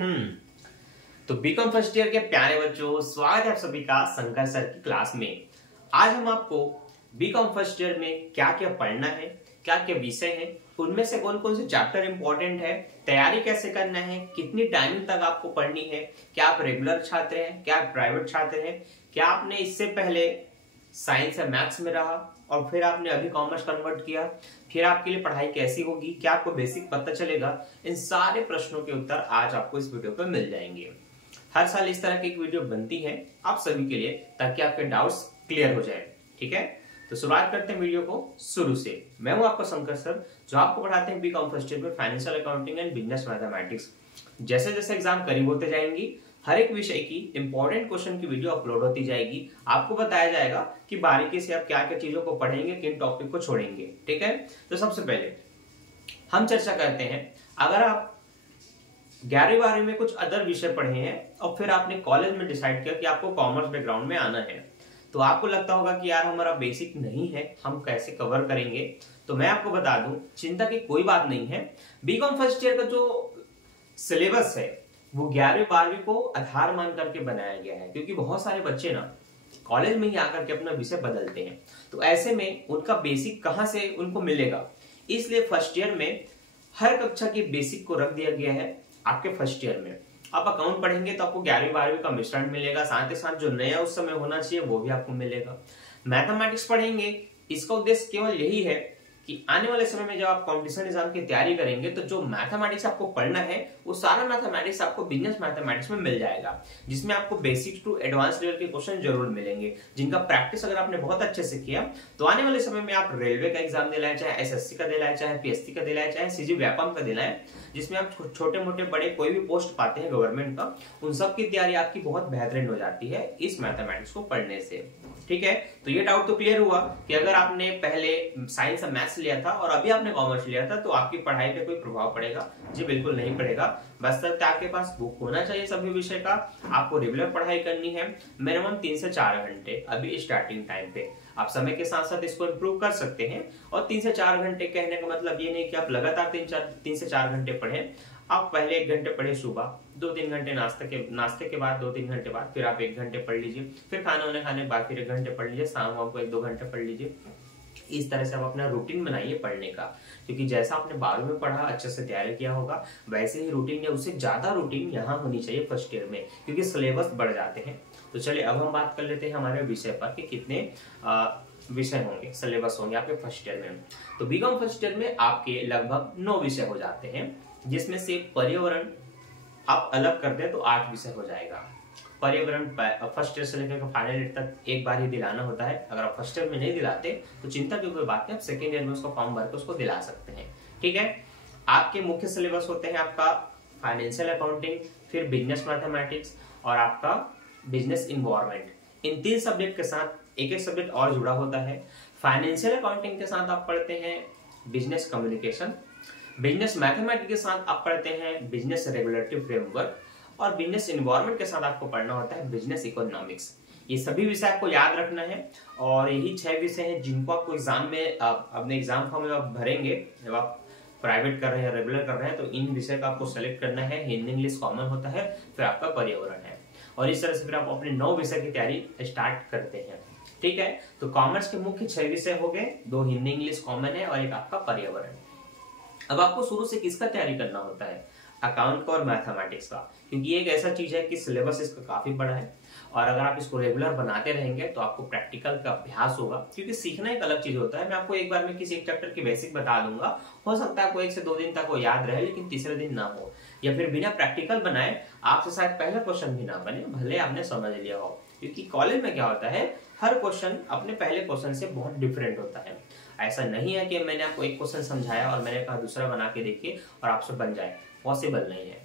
हम्म तो BCom first year के प्यारे बच्चों, स्वागत है आप सभी का शंकर सर की क्लास में। आज हम आपको बीकॉम फर्स्ट ईयर में क्या क्या पढ़ना है, क्या क्या विषय है, उनमें से कौन कौन से चैप्टर इंपॉर्टेंट है, तैयारी कैसे करना है, कितनी टाइमिंग तक आपको पढ़नी है, क्या आप रेगुलर छात्र हैं, क्या आप प्राइवेट छात्र हैं, क्या आपने इससे पहले साइंस या मैथ्स में रहा और फिर आपने अभी कॉमर्स कन्वर्ट किया, फिर आपके लिए पढ़ाई कैसी होगी, क्या आपको बेसिक पता चलेगा, इन सारे प्रश्नों के उत्तर आज आपको इस वीडियो पर मिल जाएंगे। हर साल इस तरह की एक वीडियो बनती है आप सभी के लिए, ताकि आपके डाउट्स क्लियर हो जाए। ठीक है, तो शुरुआत करते हैं वीडियो को शुरू से। मैं हूं आपका शंकर सर, जो आपको पढ़ाते हैं बीकॉम फर्स्ट ईयर में financial accounting and business mathematics. जैसे जैसे एग्जाम करीब होते जाएंगी, हर एक विषय की इंपॉर्टेंट क्वेश्चन की वीडियो अपलोड होती जाएगी। आपको बताया जाएगा कि बारीकी से आप क्या क्या चीजों को पढ़ेंगे, किन टॉपिक को छोड़ेंगे। ठीक है, तो सबसे पहले हम चर्चा करते हैं, अगर आप 11वीं 12वीं में कुछ अदर विषय पढ़े हैं और फिर आपने कॉलेज में डिसाइड किया कि आपको कॉमर्स बैकग्राउंड में आना है, तो आपको लगता होगा कि यार हमारा बेसिक नहीं है, हम कैसे कवर करेंगे। तो मैं आपको बता दूं, चिंता की कोई बात नहीं है। बीकॉम फर्स्ट ईयर का जो सिलेबस है वो 11वीं 12वीं को आधार मान करके बनाया गया है, क्योंकि बहुत सारे बच्चे ना कॉलेज में ही आकर के अपना विषय बदलते हैं। तो ऐसे में उनका बेसिक कहां से उनको मिलेगा, इसलिए फर्स्ट ईयर में हर कक्षा की बेसिक को रख दिया गया है। आपके फर्स्ट ईयर में आप अकाउंट पढ़ेंगे तो आपको 11वीं 12वीं का मिश्रण मिलेगा, साथ ही साथ जो नया उस समय होना चाहिए वो भी आपको मिलेगा। मैथमेटिक्स पढ़ेंगे, इसका उद्देश्य केवल यही है कि आने वाले समय में जब आप कॉम्पिटिशन एग्जाम की तैयारी करेंगे तो जो मैथमेटिक्स आपको पढ़ना है वो सारा मैथमेटिक्स आपको बिजनेस मैथमेटिक्स में मिल जाएगा, जिसमें आपको बेसिक टू एडवांस लेवल के क्वेश्चन जरूर मिलेंगे, जिनका प्रैक्टिस अगर आपने बहुत अच्छे से किया तो आने वाले समय में आप रेलवे का एग्जाम दिलाएं, चाहे एसएससी का दिलाएं, चाहे पीएससी का दिलाएं, चाहे सीजी व्यापम का दिलाएं, जिसमें आप छोटे मोटे बड़े कोई भी पोस्ट पाते हैं गवर्नमेंट का, उन सब की तैयारी आपकी बहुत बेहतरीन हो जाती है इस मैथमेटिक्स को पढ़ने से। ठीक है, तो ये डाउट तो क्लियर हुआ कि अगर आपने पहले साइंस और मैथ्स लिया था और अभी आपने कॉमर्स लिया था तो आपकी पढ़ाई पे कोई प्रभाव पड़ेगा? जी बिल्कुल नहीं पड़ेगा। बस तक आपके पास बुक होना चाहिए सभी विषय का। आपको रेगुलर पढ़ाई करनी है, मिनिमम 3 से 4 घंटे अभी स्टार्टिंग टाइम पे। आप समय के साथ साथ इसको इंप्रूव कर सकते हैं। और 3 से 4 घंटे कहने का मतलब ये नहीं कि आप लगातार 3 से 4 घंटे पढ़ें। आप पहले 1 घंटे पढ़े सुबह, 2-3 घंटे नाश्ते के बाद 2-3 घंटे बाद फिर आप 1 घंटे पढ़ लीजिए, फिर खाना वाना खाने के बाद फिर 1 घंटे पढ़ लीजिए, शाम को 1-2 घंटे पढ़ लीजिए। इस तरह से आप अपना रूटीन बनाइए पढ़ने का, क्योंकि जैसा आपने 12वीं में पढ़ा, अच्छे से तैयारी किया होगा, वैसे ही रूटीन या उससे ज्यादा रूटीन यहाँ होनी चाहिए फर्स्ट ईयर में, क्योंकि सिलेबस बढ़ जाते हैं। तो चलिए अब हम बात कर लेते हैं हमारे विषय पर कि कितने विषय होंगे, सिलेबस होंगे आपके फर्स्ट ईयर में। तो बीकॉम फर्स्ट ईयर में आपके लगभग 9 विषय हो जाते हैं, जिसमें से पर्यावरण आप अलग कर दें तो 8 विषय हो जाएगा। पर्यावरण फर्स्ट ईयर से लेकर फाइनल ईयर तक एक बार ही दिलाना होता है। अगर आप फर्स्ट ईयर में नहीं दिलाते तो चिंता की कोई बात नहीं, आप सेकेंड ईयर में उसको फॉर्म भर के उसको दिला सकते हैं। ठीक है, आपके मुख्य सिलेबस होते हैं आपका फाइनेंशियल अकाउंटिंग, फिर बिजनेस मैथमेटिक्स और आपका बिजनेस इन्वायरमेंट। इन 3 सब्जेक्ट के साथ एक सब्जेक्ट और जुड़ा होता है। फाइनेंशियल अकाउंटिंग के साथ आप पढ़ते हैं बिजनेस कम्युनिकेशन, बिजनेस मैथमेटिक्स के साथ आप पढ़ते हैं बिजनेस रेगुलेटरी फ्रेमवर्क, और बिजनेस एनवायरनमेंट के साथ आपको पढ़ना होता है बिजनेस इकोनॉमिक्स। ये सभी विषय आपको याद रखना है, और यही 6 विषय हैं जिनको आपको एग्जाम में अपने एग्जाम फॉर्म में आप भरेंगे। जब आप प्राइवेट कर रहे हैं, रेगुलर कर रहे हैं, तो इन विषय का आपको सेलेक्ट करना है। हिंदी इंग्लिश कॉमन होता है, फिर आपका पर्यावरण है, और इस तरह से फिर आप अपने 9 विषय की तैयारी स्टार्ट करते हैं। ठीक है, तो कॉमर्स के मुख्य 6 विषय हो गए, 2 हिंदी इंग्लिश कॉमन है और एक आपका पर्यावरण। अब आपको शुरू से किसका तैयारी करना होता है? अकाउंट का और मैथमेटिक्स का, क्योंकि ये एक ऐसा चीज है कि सिलेबस इसका काफी बड़ा है, और अगर आप इसको रेगुलर बनाते रहेंगे तो आपको प्रैक्टिकल का अभ्यास होगा, क्योंकि सीखना एक अलग चीज होता है। मैं आपको एक बार में किसी एक चैप्टर की बेसिक बता दूंगा, हो सकता है आपको 1 से 2 दिन तक वो याद रहे, लेकिन तीसरे दिन ना हो, या फिर बिना प्रैक्टिकल बनाए आपसे शायद पहला क्वेश्चन भी ना बने, भले आपने समझ लिया हो। क्योंकि कॉलेज में क्या होता है, हर क्वेश्चन अपने पहले क्वेश्चन से बहुत डिफरेंट होता है। ऐसा नहीं है कि मैंने आपको एक क्वेश्चन समझाया और मैंने कहा दूसरा बना के देखिए और आपसे बन जाए, पॉसिबल नहीं है।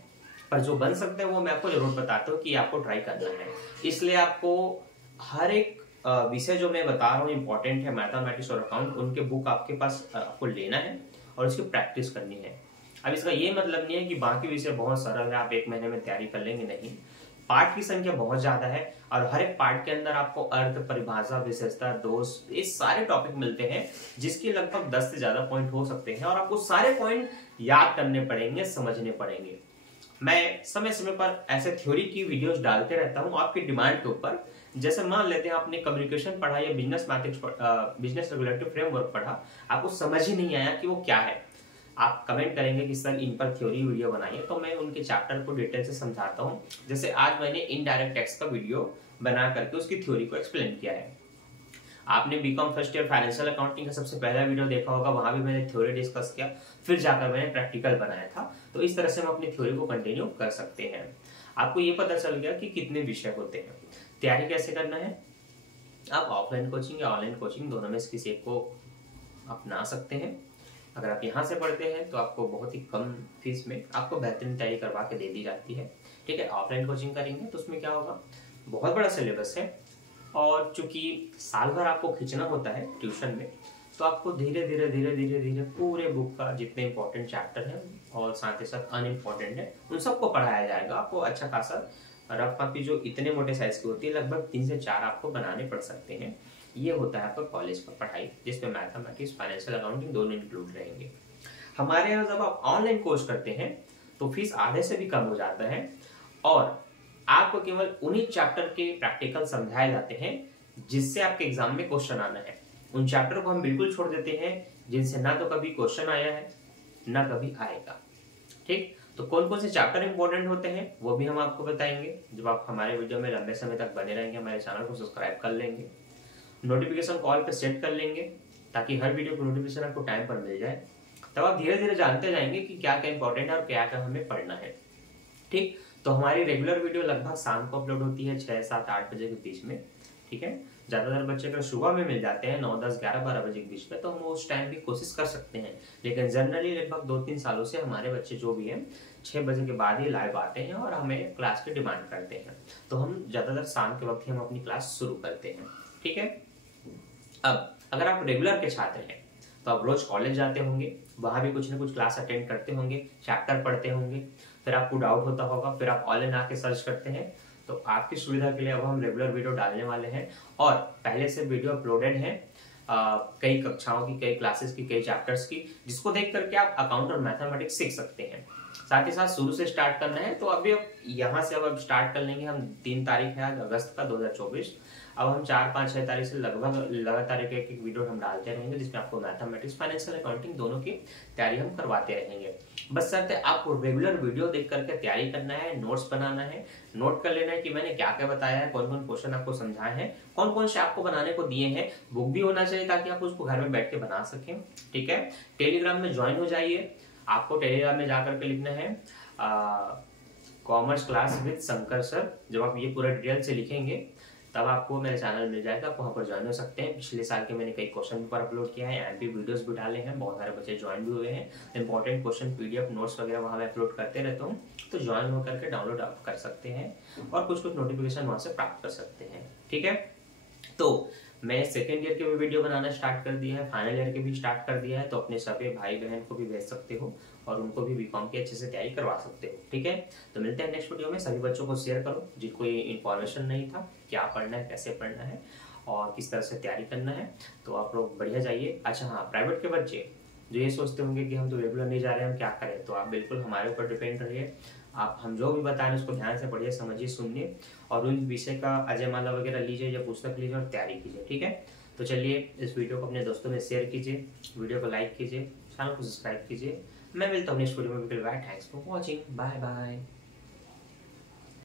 पर जो बन सकते हैं वो मैं आपको जरूर बताता हूँ कि आपको ट्राई करना है। इसलिए आपको हर एक विषय जो मैं बता रहा हूँ इंपॉर्टेंट है, मैथमेटिक्स और अकाउंट, उनके बुक आपके पास आपको लेना है और उसकी प्रैक्टिस करनी है। अब इसका ये मतलब नहीं है कि बाकी विषय बहुत सरल है, आप 1 महीने में तैयारी कर लेंगे, नहीं। पार्ट की संख्या बहुत ज्यादा है, और हर एक पार्ट के अंदर आपको अर्थ, परिभाषा, विशेषता, दोष, ये सारे टॉपिक मिलते हैं, जिसके लगभग 10 से ज्यादा पॉइंट हो सकते हैं, और आपको सारे पॉइंट याद करने पड़ेंगे, समझने पड़ेंगे। मैं समय समय पर ऐसे थ्योरी की वीडियोस डालते रहता हूं आपकी डिमांड के ऊपर। जैसे मान लेते हैं आपने कम्युनिकेशन पढ़ा या business mathematics, business regulatory framework पढ़ा, आपको समझ ही नहीं आया कि वो क्या है, आप कमेंट करेंगे कि सर इन पर थ्योरी वीडियो बनाइए, तो मैं उनके चैप्टर को डिटेल से समझाता हूँ। जैसे आज मैंने इनडायरेक्ट टैक्स का वीडियो बना करके उसकी थ्योरी को एक्सप्लेन किया है। आपने BCom first year financial accounting का सबसे पहला वीडियो देखा होगा, वहां भी मैंने थ्योरी डिस्कस किया, फिर जाकर मैंने प्रैक्टिकल बनाया था। तो इस तरह से हम अपनी थ्योरी को कंटिन्यू कर सकते हैं। आपको ये पता चल गया कि कितने विषय होते हैं, तैयारी कैसे करना है। आप ऑफलाइन कोचिंग या ऑनलाइन कोचिंग दोनों में से किसी एक को अपना सकते हैं। अगर आप यहाँ से पढ़ते हैं तो आपको बहुत ही कम फीस में आपको बेहतरीन तैयारी करवा के दे दी जाती है। ठीक है, ऑफलाइन कोचिंग करेंगे तो उसमें क्या होगा, बहुत बड़ा सिलेबस है और चूंकि साल भर आपको खींचना होता है ट्यूशन में, तो आपको धीरे धीरे धीरे धीरे धीरे पूरे बुक का जितने इंपॉर्टेंट चैप्टर है और साथ ही साथ अनइम्पॉर्टेंट है उन सबको पढ़ाया जाएगा। आपको अच्छा खासा रफ कॉपी जो इतने मोटे साइज की होती है लगभग 3 से 4 आपको बनाने पड़ सकते हैं। ये होता है आपका कॉलेज का पढ़ाई, जिसमें मैथमेटिक्स फाइनेंशियल अकाउंटिंग दोनों इंक्लूड रहेंगे। हमारे यहाँ जब आप ऑनलाइन कोर्स करते हैं तो फीस आधे से भी कम हो जाता है और आपको केवल उन्हीं चैप्टर के प्रैक्टिकल समझाए जाते हैं जिससे आपके एग्जाम में क्वेश्चन आना है। उन चैप्टर को हम बिल्कुल छोड़ देते हैं जिनसे ना तो कभी क्वेश्चन आया है ना कभी आएगा। ठीक, तो कौन कौन से चैप्टर इंपॉर्टेंट होते हैं वो भी हम आपको बताएंगे जब आप हमारे वीडियो में लंबे समय तक बने रहेंगे। हमारे चैनल को सब्सक्राइब कर लेंगे, नोटिफिकेशन कॉल पे सेट कर लेंगे ताकि हर वीडियो की नोटिफिकेशन आपको टाइम पर मिल जाए। तब आप धीरे धीरे जानते जाएंगे कि क्या क्या इंपॉर्टेंट है और क्या क्या हमें पढ़ना है। ठीक, तो हमारी रेगुलर वीडियो लगभग शाम को अपलोड होती है 6, 7, 8 बजे के बीच में। ठीक है, ज्यादातर बच्चे अगर सुबह में मिल जाते हैं 9, 10, 11, 12 बजे के बीच में तो हम उस टाइम भी कोशिश कर सकते हैं, लेकिन जनरली लगभग 2-3 सालों से हमारे बच्चे जो भी हैं 6 बजे के बाद ही लाइव आते हैं और हमें क्लास की डिमांड करते हैं। तो हम ज्यादातर शाम के वक्त ही हम अपनी क्लास शुरू करते हैं। ठीक है, अब अगर आप रेगुलर के छात्र हैं तो आप रोज कॉलेज जाते होंगे, वहां भी कुछ ना कुछ क्लास अटेंड करते होंगे, चैप्टर पढ़ते होंगे, फिर आपको डाउट होता होगा, फिर आप ऑनलाइन आके सर्च करते हैं। तो आपकी सुविधा के लिए अब हम रेगुलर वीडियो डालने वाले हैं और पहले से वीडियो अपलोडेड है कई कक्षाओं की, कई क्लासेस की, कई चैप्टर्स की, जिसको देख करके आप अकाउंट और मैथमेटिक्स सीख सकते हैं। साथ ही साथ शुरू से स्टार्ट करना है तो अभी अब यहाँ से अब स्टार्ट कर लेंगे हम। 3 तारीख है आज अगस्त का 2024। अब हम 4, 5, 6 तारीख से लगभग लगातार एक एक वीडियो हम डालते रहेंगे जिसमें आपको मैथमेटिक्स फाइनेंशियल अकाउंटिंग दोनों की तैयारी हम करवाते रहेंगे। बस शर्त है आपको रेगुलर वीडियो देख करके तैयारी करना है, नोट्स बनाना है, नोट कर लेना है कि मैंने क्या क्या बताया है, कौन कौन क्वेश्चन आपको समझाए हैं, कौन कौन से आपको बनाने को दिए हैं। बुक भी होना चाहिए ताकि आप उसको घर में बैठ के बना सकें। ठीक है, टेलीग्राम में ज्वाइन हो जाइए। आपको टेलीग्राम में जाकर के लिखना है commerce class with Shankar sir. जब आप ये पूरा डिटेल से लिखेंगे तब आपको मेरे चैनल मिल जाएगा, आप वहाँ पर ज्वाइन हो सकते हैं। पिछले साल के मैंने कई क्वेश्चन पेपर अपलोड किया है, एमपी वीडियोस भी डाले हैं, बहुत सारे बच्चे ज्वाइन भी हुए हैं। इंपॉर्टेंट क्वेश्चन पीडीएफ नोट्स वगैरह वहाँ मैं अपलोड करते रहता हूँ, तो ज्वाइन होकर के डाउनलोड आप कर सकते हैं और कुछ कुछ नोटिफिकेशन वहाँ से प्राप्त कर सकते हैं। ठीक है, तो मैं सेकेंड ईयर के भी वीडियो बनाना स्टार्ट कर दिया है, फाइनल ईयर के भी स्टार्ट कर दिया है, तो अपने सभी भाई बहन को भी भेज सकते हो और उनको भी बीकॉम की अच्छे से तैयारी करवा सकते हो। ठीक है, तो मिलते हैं नेक्स्ट वीडियो में। सभी बच्चों को शेयर करो जिनको ये इन्फॉर्मेशन नहीं था, क्या पढ़ना है, कैसे पढ़ना है और किस तरह से तैयारी करना है, तो आप लोग बढ़िया जाइए। अच्छा हाँ, प्राइवेट के बच्चे जो ये सोचते होंगे कि हम तो रेगुलर नहीं जा रहे हैं, हम क्या करें, तो आप बिल्कुल हमारे ऊपर डिपेंड रहिए। आप हम जो भी बताएं उसको ध्यान से पढ़िए, समझिए, सुनिए और उन विषय का अजयमाला वगैरह लीजिए या पुस्तक लीजिए और तैयारी कीजिए। ठीक है, तो चलिए इस वीडियो को अपने दोस्तों में शेयर कीजिए, वीडियो को लाइक कीजिए, चैनल को सब्सक्राइब कीजिए। मैं मिलता हूँ नेक्स्ट वीडियो में। Thanks for watching, bye bye.